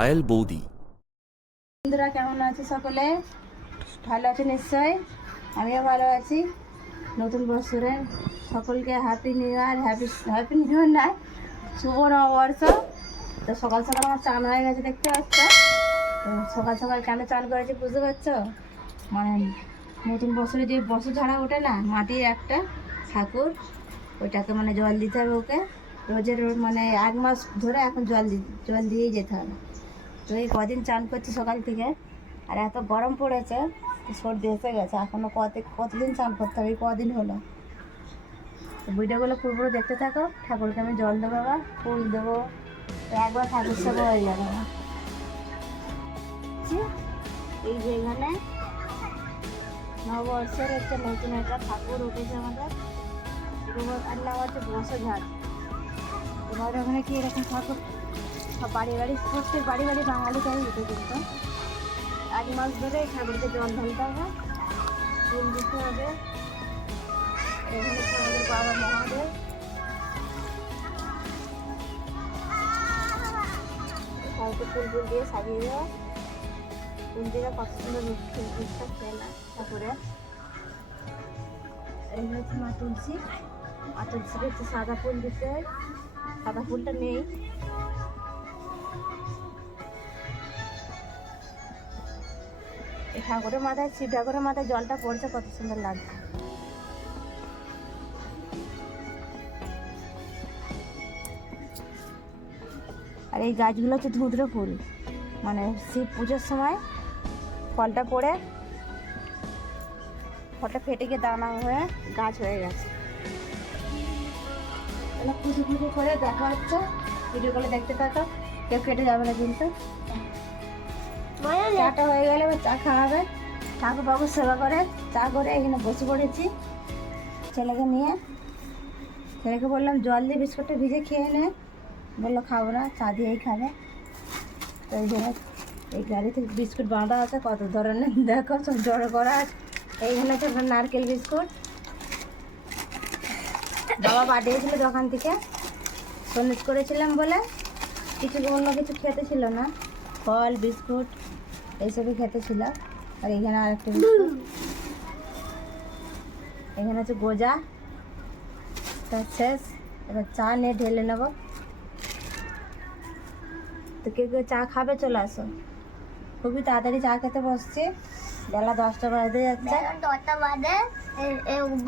পায়েল বৌদি। বন্ধুরা কেমন আছে সকলে? ভালো আছে নিশ্চয়ই, আমিও ভালো আছি। নতুন বছরে সকলকে happy new year. Happy new year না, শুভ নববর্ষ। তো সকাল সকাল আমার চান হয়ে গেছে, দেখতে পাচ্ছ। তো সকাল সকাল কেন চান করেছি বুঝতে পারছো? মানে নতুন বছরে যে বছর ঝাড়া ওঠে না, মাটির একটা ঠাকুর, ওইটাকে মানে জল দিতে হবে ওকে রোজের, মানে 1 মাস ধরে এখন জল দিয়েই যেতে হবে। তো এই কদিন চান করছি সকাল থেকে, আর এত গরম পড়েছে তো সর্দি এসে গেছে। এখনও কতদিন চান করতে হবে, এই কদিন হলো। তো ভিডিওগুলো পুরো দেখতে থাকো। ঠাকুরকে আমি জল দেবো, আবার ফুল দেবো, তো একবার ঠাকুর সেবা হয়ে যাবে আমার। এই যে এখানে নববর্ষের হচ্ছে নতুন একটা ঠাকুর উঠেছে আমাদের, আর নাম হচ্ছে বছরঝাড়। এবার ওখানে কি এরকম ঠাকুর সব বাড়ি প্রত্যেক বাড়ি বাঙালি তাই উঠে, কিন্তু 1 মাস ধরে এই ঠাকুরকে জল ঢালতে হবে, ফুল দিতে হবে। এখানে আমাদের বাবা মহাদেব, ঠাকুরকে ফুল দিয়ে সাজিয়ে দেওয়া। ফুল দিয়ে কত সুন্দর রূপটা খেলা ঠাকুরের। এই হচ্ছে মা তুলসী হচ্ছে সাদা ফুল দিতে হয়, সাদা ফুলটা নেই। এই ঠাকুরের মাথায়, শিব ঠাকুরের মাথায় জলটা পড়ছে, কত সুন্দর লাগছে। আর এই গাছগুলো হচ্ছে ধুতরো ফুল, মানে শিব পুজোর সময় ফলটা পড়ে, ফলটা ফেটে গিয়ে দানা হয়ে গাছ হয়ে গেছে। পুজো পুজো করে দেখা হচ্ছে, ভিডিওগুলো দেখতে থাকো, কেউ কেটে যাবে না কিন্তু। চাটা হয়ে গেলে চা খাওয়াবে, ঠাকুর বাবুর সেবা করে চা করে এখানে বসে পড়েছি ছেলেকে নিয়ে। ছেলেকে বললাম জল দিয়ে বিস্কুটটা ভিজে খেয়ে নে, বললো খাবো না, চা দিয়েই খাবে। তো এই জন্য এই গাড়িতে বিস্কুট বাঁধা আছে কত ধরনের, দেখো সব জড়ো করা আছে। এইখানে হচ্ছে নারকেল বিস্কুট, বাবা পাঠিয়েছিল দোকান থেকে, সন্দেশ করেছিলাম বলে কিছু অন্য কিছু খেতে ছিল না, ফল বিস্কুট এইসবই খেতে ছিল। আর এখানে আরেকটা বিস্কুট, এখানে হচ্ছে গোজা। তার শেষ, এবার চা নিয়ে ঢেলে নেব। তো কেউ কেউ চা খাবে চলে আসো, খুবই তাড়াতাড়ি চা খেতে বসছে, বেলা 10টা বাজতে যাচ্ছে। 10টা বাজে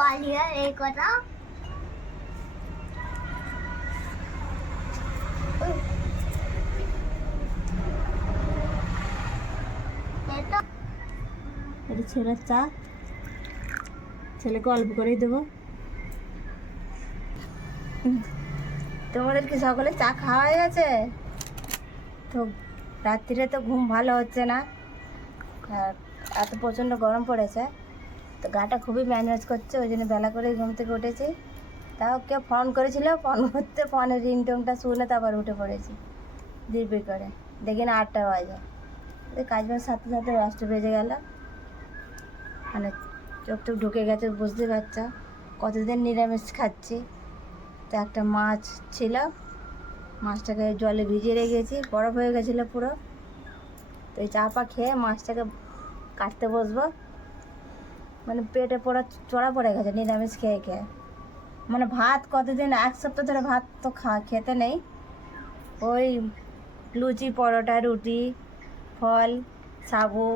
বালিয়া এই কথা। এটা ছেলের চা, ছেলেকে অল্প করেই দেবো। তোমাদের কি সকলে চা খাওয়া হয়ে গেছে? তো রাত্রিরে তো ঘুম ভালো হচ্ছে না, আর এত প্রচণ্ড গরম পড়েছে, তো গাটা খুবই ম্যানেজ করছে, ওই জন্য বেলা করে ঘুম থেকে উঠেছি। তাও কেউ ফোন করেছিল, ফোন করতে ফোনের রিংটোনটা শুনে তারপর উঠে পড়েছি দিব্যি করে, দেখি না 8টা বাজে। কাজ বাজ সাথে সাথে 10টা বেজে গেল, মানে চোখ টোক ঢুকে গেছে, বুঝতে পারছো কতদিন নিরামিষ খাচ্ছি। তো একটা মাছ ছিল, মাছটাকে জলে ভিজিয়ে রেখেছি, বরফ হয়ে গেছিলো পুরো। তো এই চা পা খেয়ে মাছটাকে কাটতে বসবো, মানে পেটে চড়া পড়ে গেছে নিরামিষ খেয়ে খেয়ে। মানে ভাত কতদিন, 1 সপ্তাহ ধরে ভাত তো খেতে নেই, ওই লুচি পরোটা রুটি ফল সাবু,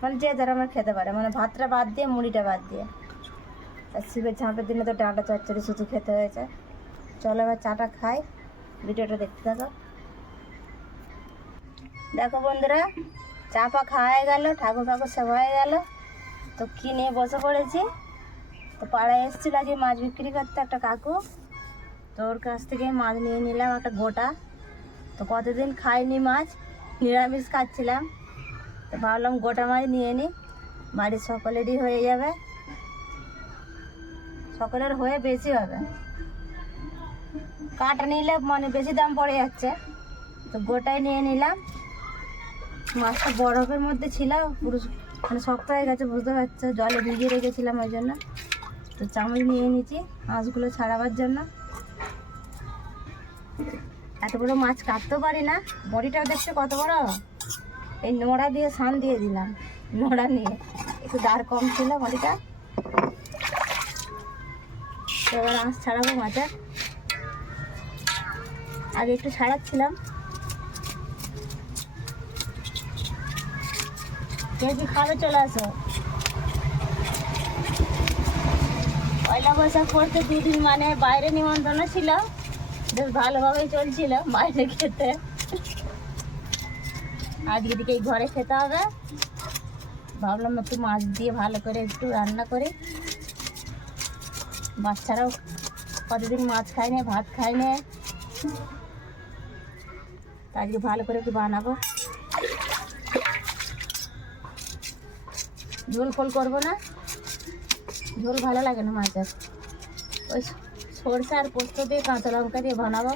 মানে যে যারা আমরা খেতে পারে, মানে ভাতটা বাদ দিয়ে মুড়িটা বাদ দিয়ে। আর শিবের ঝাঁপের দিনে তো ডাঁটা চচ্চড়ি শুধু খেতে হয়েছে। চলো এবার চাটা খাই, ভিডিওটা দেখতে থাকো। দেখো বন্ধুরা, চা পা খাওয়া হয়ে গেলো, ঠাকুর সেবা হয়ে গেল। তো কী নিয়ে বসে পড়েছি, তো পাড়ায় এসেছিলো আজকে মাছ বিক্রি করতে একটা কাকু, তো ওর কাছ থেকে মাছ নিয়ে নিলাম একটা গোটা। তো কতদিন খাইনি মাছ, নিরামিষ খাচ্ছিলাম, তো ভাবলাম গোটা মাছ নিয়ে নিই, বাড়ির সকলেরই হয়ে যাবে, সকলের হয়ে বেশি হবে। কাটা নিলে মানে বেশি দাম পড়ে যাচ্ছে, তো গোটাই নিয়ে নিলাম। মাছটা বরফের মধ্যে ছিল, পুরো মানে শক্ত হয়ে গেছে, বুঝতে পারছো, জলে ভিজিয়ে রেখেছিলাম ওই জন্য। তো চামচ নিয়ে নিয়েছি মাছগুলো ছাড়াবার জন্য। এত বড় মাছ কাটতেও পারি না। বড়িটাও দেখতে কত বড়। এই নোড়া দিয়ে সান দিয়ে দিলাম, নোড়া নিয়ে একটু দাঁড় কম ছিল বড়িটা। এবার আঁশ ছাড়াবো মাছের। আগে একটু ছাড়াচ্ছিলাম। কে কি খাবে চলে আসো। পয়লা বৈশাখ পড়তে 2 দিন মানে বাইরে নিমন্ত্রণ ছিল, বেশ ভালোভাবেই চলছিল বাইরে খেতে। আজকে দিকে ঘরে খেতে হবে। ভাবলাম একটু মাছ দিয়ে ভালো করে একটু রান্না করে, বাচ্চারাও কতদিন মাছ খায় না, ভাত খায় না, আজকে ভালো করে একটু বানাবো। ঝোল ফোল করবো না, ঝোল ভালো লাগে না মাছের। ওই সরষে আর পোস্ত দিয়ে কাঁচা লঙ্কা দিয়ে বানাবো।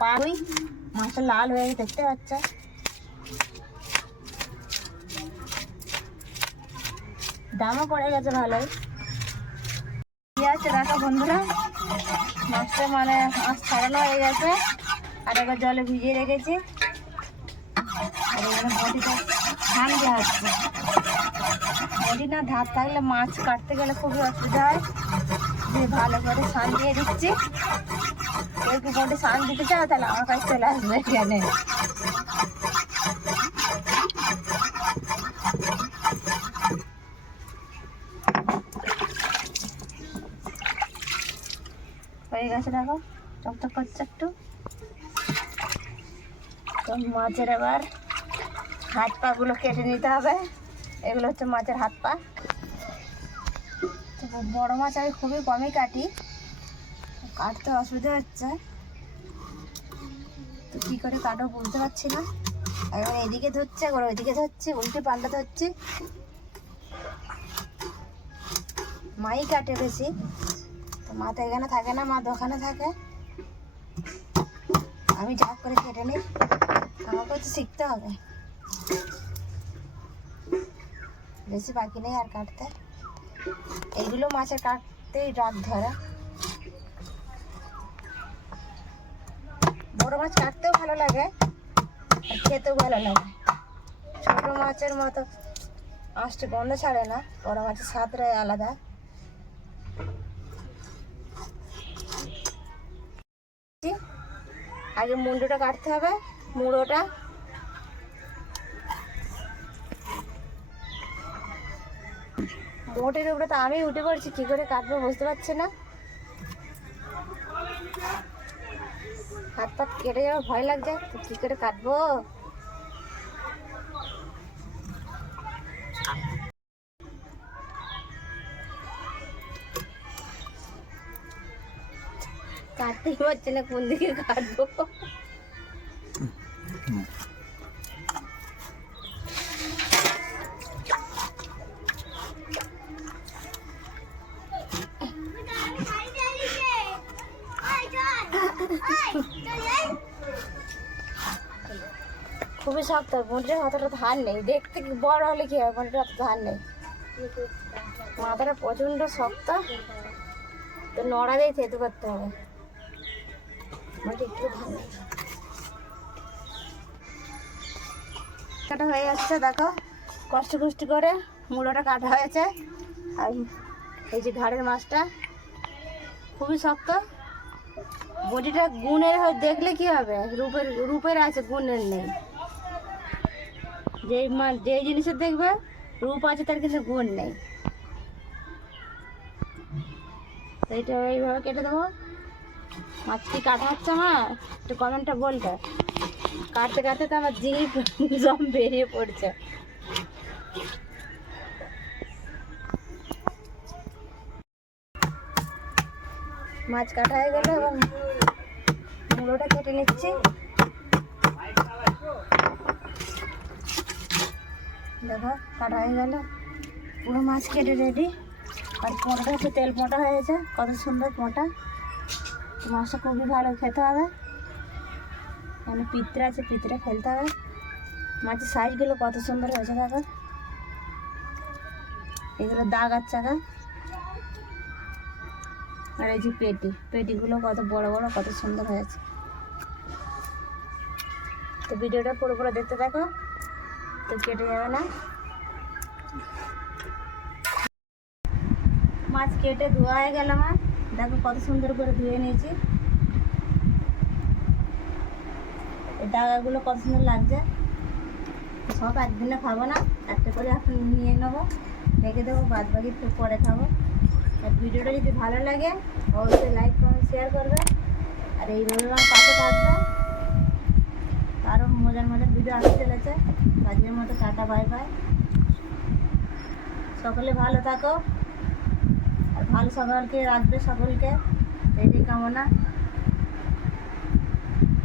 পাই মাছটা লাল হয়ে গেছে দেখতে পাচ্ছ। দামও পড়ে গেছে ভালোই। ঠিক আছে দেখো বন্ধুরা, মাছটা মানে মাছ ছাড়ানো হয়ে গেছে। আর এবার জলে ভিজিয়ে রেখেছি। আর এখানে বটিটা ধান দেওয়া হচ্ছে। বটি না ধার থাকলে মাছ কাটতে গেলে খুবই অসুবিধা হয়। দিয়ে ভালো করে সান দিয়ে দিচ্ছি। কেউ কি বটি সান দিতে চাও তাহলে আমার কাছে চলে আসবে এখানে। হয়ে গেছে দেখো, চকচক করছে একটু। তো মাছের এবার হাত পা গুলো কেটে নিতে হবে। এগুলো হচ্ছে মাছের হাত পা। বড় মাছ আমি খুবই কমই কাটি, কাটতে অসুবিধা হচ্ছে। তো কী করে কাটো বুঝতে পারছি না। একবার এদিকে ধরছে, একবার ওইদিকে ধরছে, উল্টে পাল্টা ধরছি। মাই কাটে বেশি, তো মা তো এখানে থাকে না, মা দোকানে থাকে। আমি ঝাঁক করে কেটে নিই, আমাকে তো শিখতে হবে। বেশি বাকি নেই আর কাটতে। এইগুলো মাছের কাটতেই রাত ধরে। বড় মাছ কাটতেও ভালো লাগে আর খেতেও ভালো লাগে। ছোট মাছের মতো আঁশটা গন্ধ ছাড়ে না, বড় মাছের স্বাদটাই আলাদা। আগে মুন্ডুটা কাটতে হবে, মুড়োটা। মোটের উপরে তো আমি উঠে পড়ছি, কী করে কাটবো বুঝতে পারছি না। হাত পাত কেটে যাওয়ার ভয় লাগছে, তো কী করে কাটবো। কাটতেই পারছি না কোন দিকে কাটবো। খুবই শক্ত, মুন্ডের অতটা ধার নেই। দেখতে বড় হলে কি হয়, মুন্ডের অত ধার নেই। মাথাটা প্রচণ্ড শক্ত, তো নড়া দিয়ে থেতু করতে হবে। একটু ধার নেই। কাটা হয়ে যাচ্ছে দেখো, কষ্ট কষ্ট করে মুড়োটা কাটা হয়েছে। আর এই যে ঘাড়ের মাছটা খুবই শক্ত। বডিটা গুণের দেখলে কি হবে, রূপের আছে, গুণের নেই। যেই জিনিসের দেখবে রূপ আছে তার কিন্তু গুণ নেই। তো এটা এইভাবে কেটে দেবো। মাছটি কাটা হচ্ছে আমার, একটু কমেন্টটা বলবে। কাটতে কাটতে তো আমার জিভ জম বেরিয়ে পড়ছে। মাছ কাটা হয়ে গেল, এবার মুড়োটা কেটে নিচ্ছি। দেখো কাটা হয়ে গেল, পুরো মাছ কেটে রেডি। আর পোঁটাটা হচ্ছে তেল পোঁটা হয়েছে, কত সুন্দর পোঁটা। মাছটা খুবই ভালো খেতে হবে। মানে পিঁপড়ে আছে, পিঁপড়ে ফেলতে হবে। মাছের সাইজগুলো কত সুন্দর হয়েছে দেখো। এগুলো দাগার চাকা। আর এই যে পেটিগুলো কত বড় বড়, কত সুন্দর হয়েছে। তো ভিডিওটা পুরো দেখতে থাকো, তো কেটে যাবে না। মাছ কেটে ধোয়া হয়ে গেল আমার, দেখো কত সুন্দর করে ধুয়ে নিয়েছি। এই দাগাগুলো কত সুন্দর লাগছে। সব একদিনে খাবো না, একটা করে এখন নিয়ে নেবো, রেখে দেবো, বাদ বাকি একটু পরে খাবো। আর ভিডিওটা যদি ভালো লাগে অবশ্যই লাইক কমেন্ট শেয়ার করবে, আর এইভাবে আমার পাশে থাকবে। আরও মজার ভিডিও আসতে চলেছে। আজকের মতো টাটা, বাই বাই। সকলে ভালো থাকো, আর ভালো সকলকে রাখবে, সকলকে এটাই কামনা।